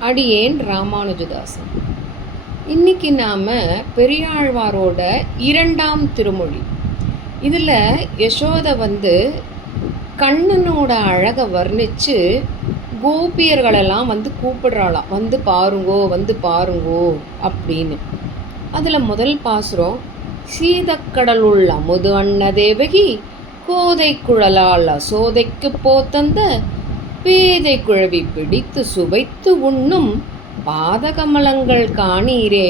அடியேன் ராமானுஜதாசன். இன்னைக்கு நாம் பெரியாழ்வாரோட இரண்டாம் திருமொழி. இதில் யசோதை வந்து கண்ணனோட அழகை வர்ணித்து கோபியர்களெல்லாம் வந்து கூப்பிடுறாளாம். வந்து பாருங்கோ வந்து பாருங்கோ அப்படின்னு. அதில் முதல் பாசுரம் சீதக்கடலுள்ள அமுது அன்ன தேவகி கோதை குழலால் சோதைக்கு போத்தந்த பேதை குழவி பிடித்து சுவைத்து உண்ணும் பாதகமலங்கள் காணீரே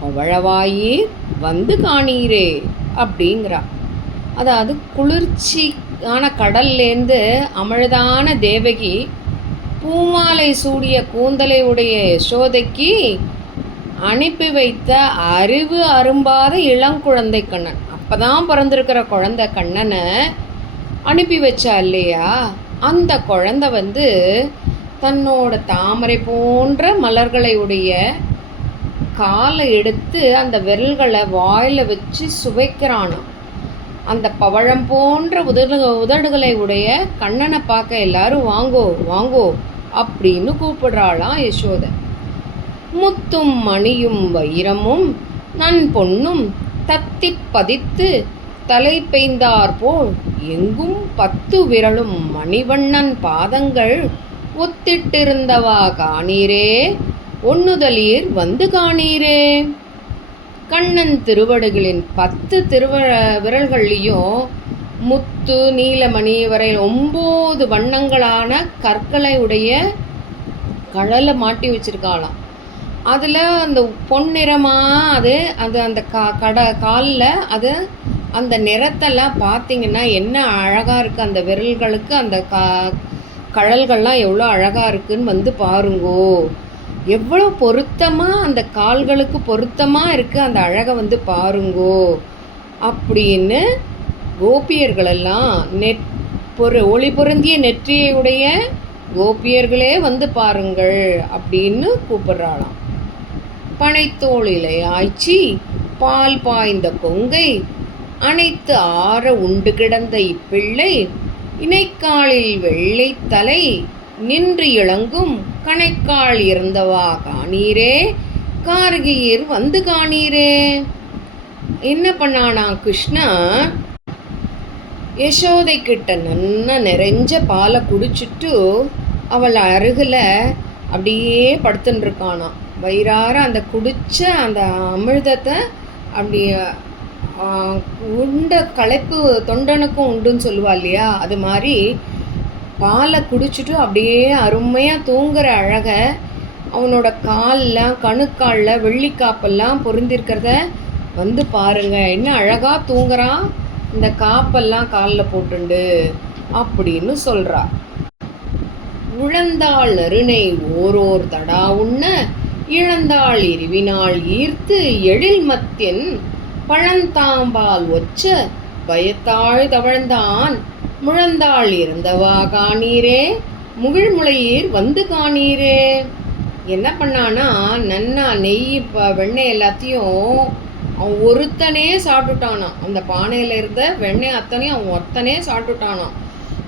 பவழவாயீர் வந்து காணீரே அப்படிங்கிறா. அதாவது குளிர்ச்சியான கடல்லேருந்து அமிழ்தான தேவகி பூமாலை சூடிய கூந்தலை உடைய யசோதைக்கு அனுப்பி வைத்த அறிவு அரும்பாத இளங்குழந்தை கண்ணன். அப்பதான் பிறந்திருக்கிற குழந்தை கண்ணனை அனுப்பி வச்சா இல்லையா? அந்த குழந்தை வந்து தன்னோட தாமரை போன்ற மலர்களை உடைய காலை எடுத்து அந்த விரல்களை வாயில் வச்சு சுவைக்கிறானாம். அந்த பவழம் போன்ற உதடு உதடுகளை உடைய கண்ணனை பார்க்க எல்லாரும் வாங்கோ வாங்கோ அப்படின்னு கூப்பிடுறாளாம் யசோதை. முத்தும் மணியும் வைரமும் நன் பொண்ணும் தத்தி பதித்து தலை பெய்ந்தாற்போல் எங்கும் பத்து விரலும் மணிவண்ணன் பாதங்கள் ஒத்திட்டிருந்தவா காணீரே? ஒண்ணுதலீர் வந்து காணீரே? கண்ணன் திருவடுகளின் பத்து திருவ விரல்கள்லேயும் முத்து நீலமணி வரை ஒம்பது வண்ணங்களான கற்களை உடைய கழலை மாட்டி வச்சிருக்காளாம். அதில் அந்த பொன்னிறமாக அது அது அந்த கா கடை காலில் அது அந்த நிறத்தெல்லாம் பார்த்தீங்கன்னா என்ன அழகாக இருக்குது அந்த விரல்களுக்கு அந்த கா கழல்கள்லாம் எவ்வளோ அழகாக இருக்குன்னு வந்து பாருங்கோ. எவ்வளோ பொருத்தமாக அந்த கால்களுக்கு பொருத்தமாக இருக்குது அந்த அழகை வந்து பாருங்கோ. அப்படின்னு கோபியர்களெல்லாம் நெட் பொரு ஒளி பொருந்திய நெற்றியுடைய கோபியர்களே வந்து பாருங்கள் அப்படின்னு கூப்பிடுறாளாம். பனைத்தோளிலை ஆய்ச்சி பால் பாய்ந்த கொங்கை அனைத்து ஆற உண்டு கிடந்த இப்பிள்ளை இணைக்காலில் வெள்ளை தலை நின்று இளங்கும் கணைக்கால் இருந்தவா காணீரே? கார்கியர் வந்து காணீரே. என்ன பண்ணானா கிருஷ்ணா? யசோதை கிட்ட நன்னா நிறைஞ்ச பாலை குடிச்சிட்டு அவள் அருகில் அப்படியே படுத்துன்னு இருக்கானாம் வயிறார அந்த குடிச்ச அந்த அமிர்தத்தை அப்படி உண்ட களைப்பு தொண்டனுக்கும் உண்டுன்னு சொல்லுவா இல்லையா? அது மாதிரி பாலை குடிச்சிட்டு அப்படியே அருமையாக தூங்குற அழக அவனோட காலில் கணுக்காலில் வெள்ளிக்காப்பெல்லாம் பொருந்திருக்கிறத வந்து பாருங்க. என்ன அழகாக தூங்குறான் இந்த காப்பெல்லாம் காலில் போட்டுண்டு அப்படின்னு சொல்கிறா உழந்தாள் நறுனை ஓரோர் தடா உண்ண இழந்தாள் இருவினாள் ஈர்த்து எழில் மத்தியன் பழந்தாம்பால் ஒச்ச பயத்தாள் தவழ்ந்தான் முழந்தாள் இருந்தவா காணீரே? முகிழ்முளையீர் வந்து காணீரே? என்ன பண்ணானா நன்னா நெய் ப வெண்ணெய் எல்லாத்தையும் அவன் ஒருத்தனே சாப்பிட்டுட்டானாம். அந்த பானையில் இருந்த வெண்ணெய் அத்தனையும் அவன் ஒருத்தனே சாப்பிட்டுட்டானாம்.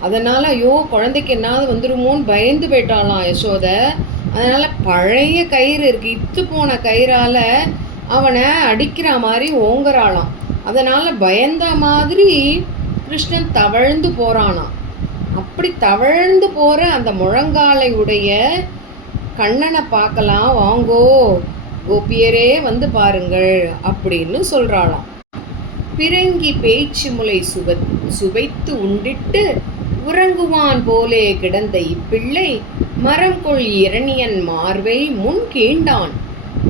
அதனால் ஐயோ குழந்தைக்கு என்னாவது வந்துருமோன்னு பயந்து போயிட்டாளாம் யசோதை. அதனால் பழைய கயிறு இருக்குது இத்து போன கயிறால் அவனை அடிக்கிற மாதிரி ஓங்குறாளாம். அதனால் பயந்த மாதிரி கிருஷ்ணன் தவழ்ந்து போகிறானாம் அப்படி தவழ்ந்து போகிற அந்த முழங்காலை உடைய கண்ணனை பார்க்கலாம். வாங்கோ கோபியரே வந்து பாருங்கள் அப்படின்னு சொல்கிறாளாம் பிறங்கி பேச்சு முலை சுப சுவைத்து உண்டிட்டு உறங்குவான் போலே கிடந்த இப்பிள்ளை மரம் கொள் இரணியன் மார்வை முன் கீண்டான்.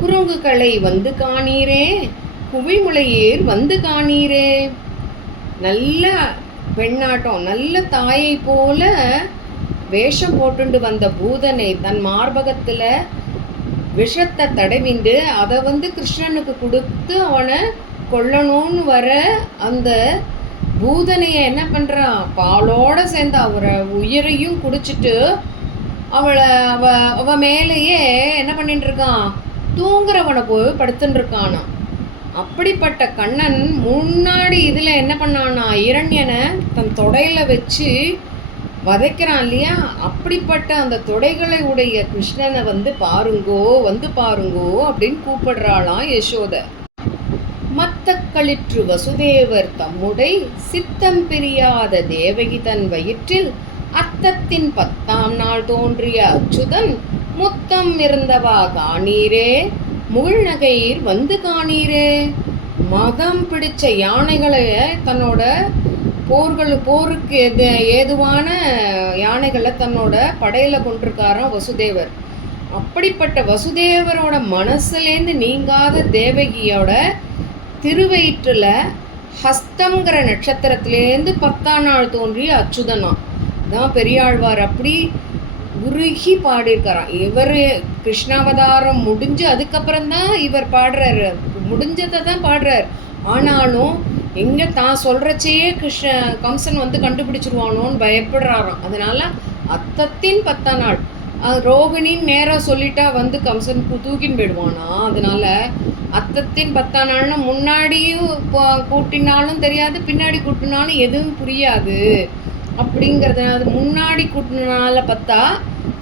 குரங்குகளை வந்து காணீரே குவிமுளையேர் வந்து காணீரே. நல்ல பெண்ணாட்டம் நல்ல தாயை போல வேஷம் போட்டுண்டு வந்த பூதனை தன் மார்பகத்தில் விஷத்தை தடவிண்டு அதை வந்து கிருஷ்ணனுக்கு கொடுத்து அவனை கொல்லணும்னு வர அந்த பூதனையை என்ன பண்ணுறான் பாலோட சேர்ந்து அவரை உயிரையும் குடிச்சிட்டு அவளை அவ அவ மேலேயே என்ன பண்ணிட்டு இருக்கான்? தூங்குறவனை போய் படுத்துட்டு அப்படிப்பட்ட கண்ணன் முன்னாடி இதில் என்ன பண்ணானா இரண்யனை தன் தொடையில வச்சு வதைக்கிறான் இல்லையா? அப்படிப்பட்ட அந்த தொடைகளை உடைய கிருஷ்ணனை வந்து பாருங்கோ வந்து பாருங்கோ அப்படின்னு கூப்பிடுறாளாம் யசோத. மத்தக்களிற்று வசுதேவர் தம்முடை சித்தம் பிரியாத தேவகி தன் வயிற்றில் அத்தத்தின் பத்தாம் நாள் தோன்றிய அச்சுதன் முத்தம் இருந்தவா காணீரே? முகிழ்நகையீர் வந்து காணீரே? மதம் பிடிச்ச யானைகளை தன்னோட போர்கள் போருக்கு எது ஏதுவான யானைகளை தன்னோட படையில கொண்டிருக்காராம் வசுதேவர். அப்படிப்பட்ட வசுதேவரோட மனசுலேருந்து நீங்காத தேவகியோட திருவயிற்றில் ஹஸ்தங்கிற நட்சத்திரத்திலேருந்து பத்தாம் நாள் தோன்றிய அச்சுதனா தான் பெரியாழ்வார். அப்படி உருகி பாடியிருக்காராம் இவர் கிருஷ்ணாவதாரம் முடிஞ்சு அதுக்கப்புறம் தான் இவர் பாடுறாரு. முடிஞ்சதை தான் பாடுறார். ஆனாலும் எங்கே தான் சொல்கிறச்சையே கிருஷ்ண கம்சன் வந்து கண்டுபிடிச்சிருவானோன்னு பயப்படுறாராம். அதனால் அத்தத்தின் பத்தா நாள். அஹ் ரோகிணின்னு நேராக சொல்லிட்டா வந்து கம்சன் தூக்கின்னு போயிடுவானா? அதனால அத்தத்தின் பத்தா நாள்னு முன்னாடியும் கூட்டினாலும் தெரியாது பின்னாடி கூட்டினாலும் எதுவும் புரியாது. அப்படிங்கிறதுனால அது முன்னாடி கூட்டினால பார்த்தா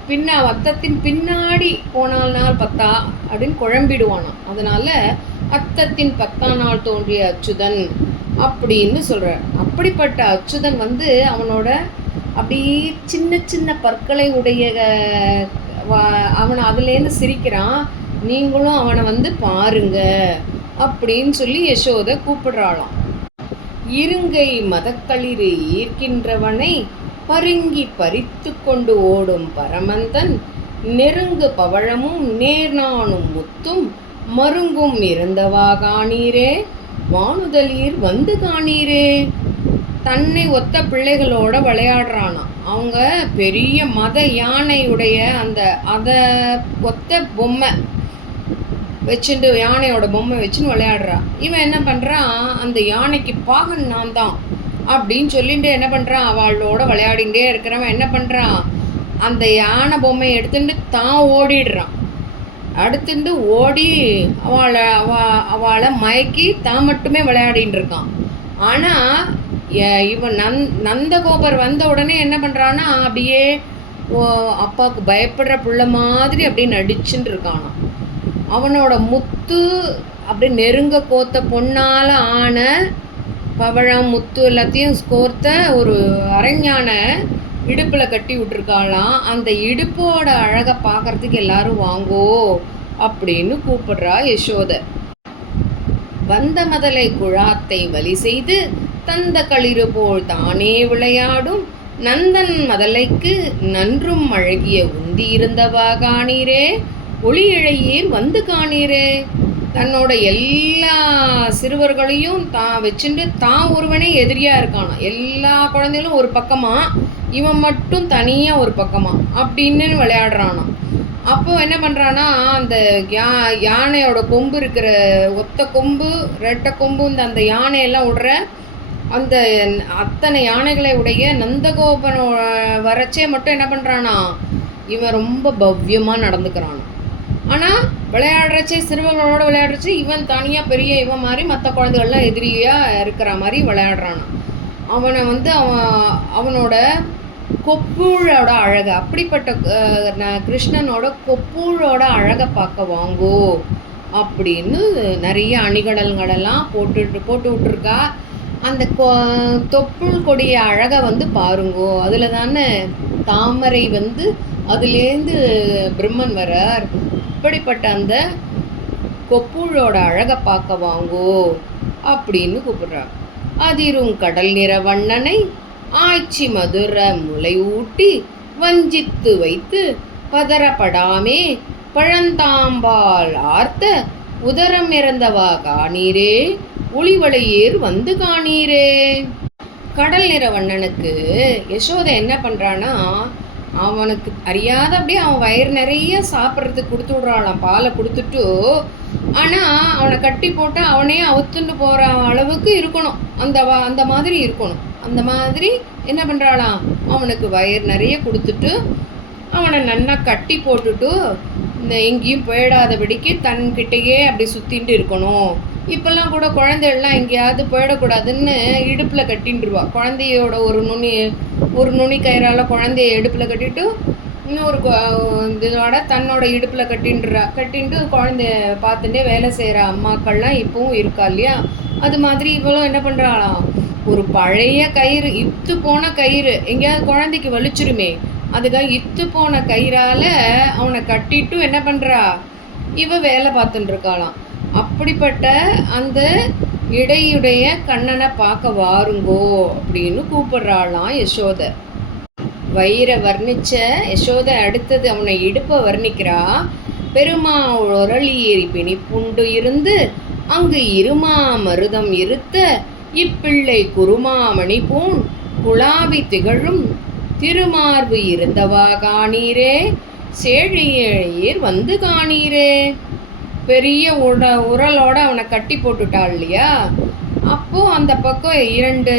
பின்ன அத்தத்தின் பின்னாடி போனால் நாள் பத்தா அப்படின்னு குழம்பிடுவானாம். அதனால அத்தத்தின் பத்தாம் நாள் தோன்றிய அச்சுதன் அப்படின்னு சொல்றார். அப்படிப்பட்ட அச்சுதன் வந்து அவனோட அப்படியே சின்ன சின்ன பற்களை உடைய அஹ், அவன் அதுலேருந்து சிரிக்கிறான். நீங்களும் அவனை வந்து பாருங்க அப்படின்னு சொல்லி யசோதை கூப்பிடுறாளாம். இருங்கை மதக்களிறு ஈர்க்கின்றவனை பருங்கி பறித்து கொண்டு ஓடும் பரமந்தன் நெருங்கு பவழமும் நேர்நானும் முத்தும் மருங்கும் இருந்தவா காணீரே? வானுதலீர் வந்து காணீரே? தன்னை ஒத்த பிள்ளைகளோட விளையாடுறானாம் அவங்க பெரிய மத யானையுடைய அந்த அதை ஒத்த பொம்மை வச்சுட்டு யானையோட பொம்மை வச்சுன்னு விளையாடுறா. இவன் என்ன பண்ணுறான் அந்த யானைக்கு பாகன் நான் தான். அப்படின்னு சொல்லிட்டு என்ன பண்ணுறான் அவளோட விளையாடிகிட்டே இருக்கிறவன் என்ன பண்ணுறான் அந்த யானை பொம்மையை எடுத்துட்டு தான் ஓடிடுறான். அடுத்துட்டு ஓடி அவளை அவ அவளை மயக்கி தான் மட்டுமே விளையாடின்னு இருக்கான். ஆனால் இவன் நந் நந்தகோபர் வந்த உடனே என்ன பண்ணுறான்னா அப்படியே ஓ அப்பாவுக்கு பயப்படுற பிள்ளை மாதிரி அப்படியே நடிச்சுட்டு இருக்கானாம். அவனோட முத்து அப்படியே நெருங்க கோத்த பொண்ணால் ஆன பவழம் முத்து எல்லாத்தையும் கோர்த்த ஒரு அரஞ்ஞானை இடுப்பில் கட்டி விட்டுருக்காளாம். அந்த இடுப்போட அழகை பார்க்கறதுக்கு எல்லாரும் வாங்கோ அப்படின்னு கூப்பிடுறா யசோத. வந்த மதலை குழாத்தை வலி செய்து தந்த களிறு போல் தானே விளையாடும் நந்தன் மதலைக்கு நன்றும் அழகிய உந்தி இருந்தவா காணீரே? ஒளி இழையீர் வந்து காணீரே? தன்னோட எல்லா சிறுவர்களையும் தான் வச்சுட்டு தான் ஒருவனே எதிரியாக இருக்கானா? எல்லா குழந்தைகளும் ஒரு பக்கமாக இவன் மட்டும் தனியாக ஒரு பக்கமாக அப்படின்னு விளையாடுறானாம் அப்போ என்ன பண்ணுறான்னா அந்த யா யானையோட கொம்பு இருக்கிற ஒத்த கொம்பு ரெட்டை கொம்பு இந்த அந்த யானையெல்லாம் விடுற அந்த அத்தனை யானைகளை உடைய நந்தகோபன வரச்சே மட்டும் என்ன பண்ணுறானா இவன் ரொம்ப பவ்யமாக நடந்துக்கிறான். ஆனால் விளையாடுறச்சே சிறுவங்களோட விளையாடுறச்சு இவன் தனியாக பெரிய இவன் மாதிரி மற்ற குழந்தைகள்லாம் எதிரியாக இருக்கிற மாதிரி விளையாடுறான். அவனை வந்து அவன் அவனோட கொப்பூழோட அழகு அப்படிப்பட்ட கிருஷ்ணனோட கொப்பூழோட அழகை பார்க்க வாங்கோ அப்படின்னு நிறைய அணிகடல்களெல்லாம் போட்டுட்டு போட்டு விட்டுருக்கா. அந்த கொ தொப்புள் கொடிய அழகை வந்து பாருங்கோ அதில் தானே தாமரை வந்து அதுலேருந்து பிரம்மன் வரார். அப்படிப்பட்ட அந்த கொப்புழோட அழகை பார்க்க வாங்கோ அப்படின்னு கூப்பிடுறாங்க அதிரும் கடல் நிற வண்ணனை ஆய்ச்சி மதுர முளை ஊட்டி வஞ்சித்து வைத்து பதறப்படாமே பழந்தாம்பால் ஆர்த்த உதரம் இறந்தவா காணீரே ஒளிவளையீர் வந்து காணீரே. கடல் நிற வண்ணனுக்கு யசோதை என்ன பண்ணுறான்னா அவனுக்கு அறியாத அப்படியே அவன் வயிறு நிறைய சாப்பிட்றதுக்கு கொடுத்து விட்றாளாம். பாலை கொடுத்துட்டு ஆனால் அவனை கட்டி போட்டால் அவனே அவுத்துன்னு போகிற அளவுக்கு இருக்கணும். அந்த அந்த மாதிரி இருக்கணும். அந்த மாதிரி என்ன பண்ணுறாளாம் அவனுக்கு வயிறு நிறைய கொடுத்துட்டு அவனை நல்லா கட்டி போட்டுட்டு இந்த எங்கேயும் போயிடாதபடிக்கு தன்கிட்டயே அப்படி சுற்றிட்டு இருக்கணும். இப்போல்லாம் கூட குழந்தைகள்லாம் எங்கேயாவது போயிடக்கூடாதுன்னு இடுப்பில் கட்டின்ட்டுருவா குழந்தையோட ஒரு நுனி ஒரு நுனி கயிறால் குழந்தைய இடுப்பில் கட்டிட்டு இன்னொரு இதோட தன்னோட இடுப்பில் கட்டின்றா கட்டின்ட்டு குழந்தைய பார்த்துட்டே வேலை செய்கிற அம்மாக்கள்லாம் இப்போவும் இருக்கா இல்லையா? அது மாதிரி இவளும் என்ன பண்ணுறாளாம் ஒரு பழைய கயிறு இத்து போன கயிறு எங்கேயாவது குழந்தைக்கு வலிச்சிருமே அதுக்காக இத்து போன கயிறால் அவனை கட்டிட்டு என்ன பண்ணுறா இவ வேலை பார்த்துட்டு இருக்காளாம். அப்படிப்பட்ட அந்த இடையுடைய கண்ணனை பார்க்க வாருங்கோ அப்படின்னு கூப்பிடுறாளாம் யசோத. வயிறை வர்ணிச்ச யசோதை அடுத்தது அவனை இடுப்பை வர்ணிக்கிறா. பெருமா உரளி ஏறி பிணிப்புண்டு இருந்து அங்கு இருமா மருதம் இருத்த இப்பிள்ளை குருமாமணி பூண் குழாவி திகழும் திருமார்பு இருந்தவா காணீரே. சேழியீர் வந்து காணீரே. பெரிய உட உரலோட அவனை கட்டி போட்டுட்டாள் இல்லையா? அப்போது அந்த பக்கம் இரண்டு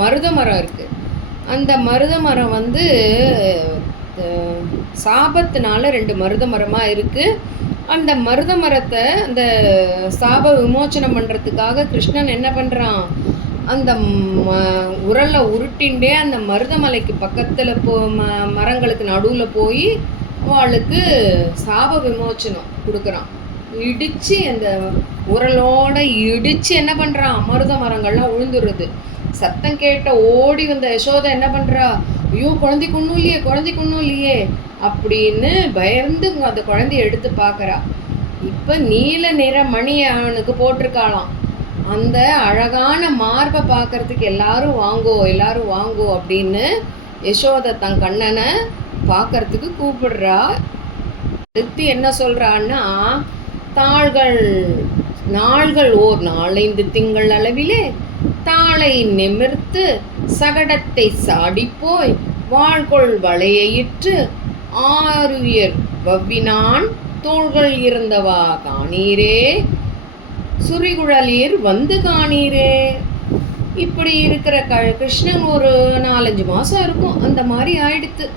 மருத மரம் இருக்குது அந்த மருத மரம் வந்து சாபத்தினால ரெண்டு மருத மரமாக இருக்குது அந்த மருத மரத்தை அந்த சாப விமோச்சனம் பண்ணுறதுக்காக கிருஷ்ணன் என்ன பண்ணுறான் அந்த ம உரலை உருட்டின்டே அந்த மருதமலைக்கு பக்கத்தில் போ ம மரங்களுக்கு நடுவில் போய் அவளுக்கு சாப விமோச்சனம் கொடுக்குறான். இடித்து அந்த உரலோட இடித்து என்ன பண்ணுறான் மருத மரங்கள்லாம் உழுந்துருது சத்தம் கேட்ட ஓடி வந்த யசோதை என்ன பண்ணுறா ஐயோ குழந்தைக்கு ஒன்றும் இல்லையே குழந்தைக்கு ஒன்றும் இல்லையே அப்படின்னு பயந்து அந்த குழந்தைய எடுத்து பார்க்குறா. இப்போ நீல நிற மணி அவனுக்கு போட்டிருக்காளாம். அந்த அழகான மார்பை பார்க்கறதுக்கு எல்லாரும் வாங்கோ எல்லாரும் வாங்கோ அப்படின்னு யசோதை தன் கண்ணனை பார்க்கறதுக்கு கூப்பிடுறா. அடுத்து என்ன சொல்றான்னா தாள்கள் நாள்கள் ஓர் நாலைந்து திங்கள் அளவிலே தாளை நிமிர்த்து சகடத்தை சாடிப்போய் வாழ்கொள் வளையிட்டு ஆறுயர் வவ்வினான் தோள்கள் இருந்தவா காணீரே? சுரிகுழலீர் வந்து காணீரே? இப்படி இருக்கிற க கிருஷ்ணன் ஒரு நாலஞ்சு மாதம் இருக்கும். அந்த மாதிரி ஆயிடுத்து.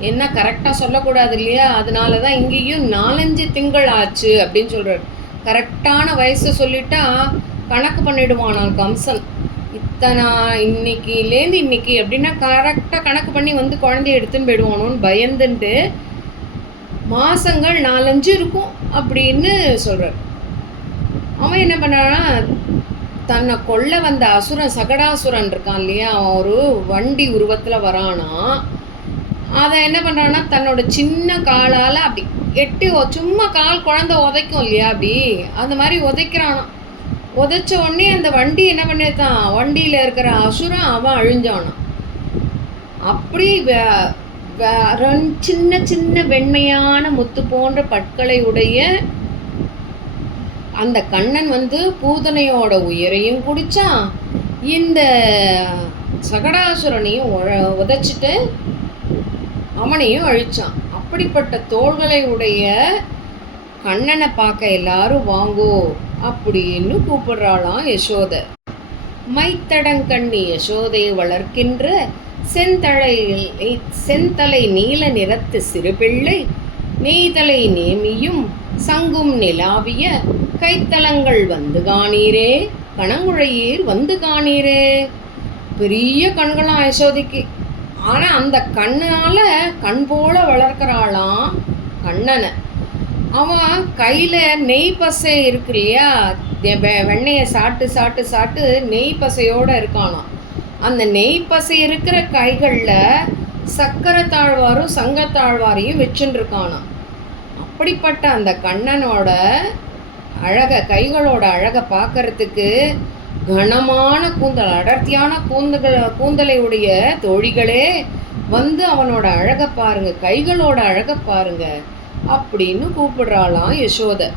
என்ன கரெக்டாக சொல்லக்கூடாது இல்லையா? அதனால தான் இங்கேயும் நாலஞ்சு திங்கள் ஆச்சு அப்படின்னு சொல்கிறார் கரெக்டான வயசை சொல்லிட்டா கணக்கு பண்ணிடுவானாம் கம்சன். இத்தனை இன்னைக்கிலேருந்து இன்னைக்கு அப்படின்னா கரெக்டாக கணக்கு பண்ணி வந்து குழந்தைய எடுத்துன்னு போயிடுவானோன்னு பயந்துன்ட்டு மாதங்கள் நாலஞ்சு இருக்கும் அப்படின்னு சொல்கிறார் அவன் என்ன பண்ணானா தன்னை கொல்ல வந்த அசுரன் சகடாசுரன் இருக்கான் இல்லையா? அவன் ஒரு வண்டி உருவத்தில் வரானா அதை என்ன பண்ணுறான்னா தன்னோட சின்ன காலால் அப்படி எட்டி சும்மா கால் குழந்த உதைக்கும் இல்லையா அப்படி? அந்த மாதிரி உதைக்கிறானாம். உதைச்ச உடனே அந்த வண்டி என்ன பண்ணிருக்கான்? வண்டியில் இருக்கிற அசுரம் அவன் அழிஞ்சானான் அப்படி வே- சின்ன சின்ன வெண்மையான முத்து போன்ற பற்களை உடைய அந்த கண்ணன் வந்து பூதனையோட உயிரையும் குடிச்சான். இந்த சகடாசுரனையும் உழ- உதைச்சிட்டு அவனையும் அழிச்சான். அப்படிப்பட்ட தோள்களை உடைய கண்ணனை பார்க்க எல்லாரும் வாங்கோ அப்படின்னு கூப்பிடுறாளாம் யசோத. மைத்தடங்கண்ணி யசோதை வளர்க்கின்ற செந்தழையில் செந்தலை நீல நிறத்து சிறுபிள்ளை நெய்தலை நேமியும் சங்கும் நிலாவிய கைத்தலங்கள் வந்து காணீரே கணங்குழையீர் வந்து காணீரே. பெரிய கண்களாம் யசோதைக்கு. ஆனால் அந்த கண்ணால் கண் போல வளர்க்குறாளாம் கண்ணனை. அவன் கையில் நெய் பசை இருக்கு இல்லையா? வெண்ணெயை சாப்பிட்டு சாப்பிட்டு சாப்பிட்டு நெய் பசையோடு இருக்கானாம் அந்த நெய் பசை இருக்கிற கைகளில் சக்கரை தாழ்வாரும் சங்கத்தாழ்வாரையும் வச்சுருக்கானாம் இருக்கானாம் அப்படிப்பட்ட அந்த கண்ணனோட அழகை கைகளோட அழகை பார்க்கறதுக்கு கனமான கூந்தல் அடர்த்தியான கூந்தல் கூந்தலை உடைய தோழிகளே வந்து அவனோட அழகை பாருங்க கைகளோட அழகை பாருங்க அப்படின்னு கூப்பிடுறாளாம் யசோதை.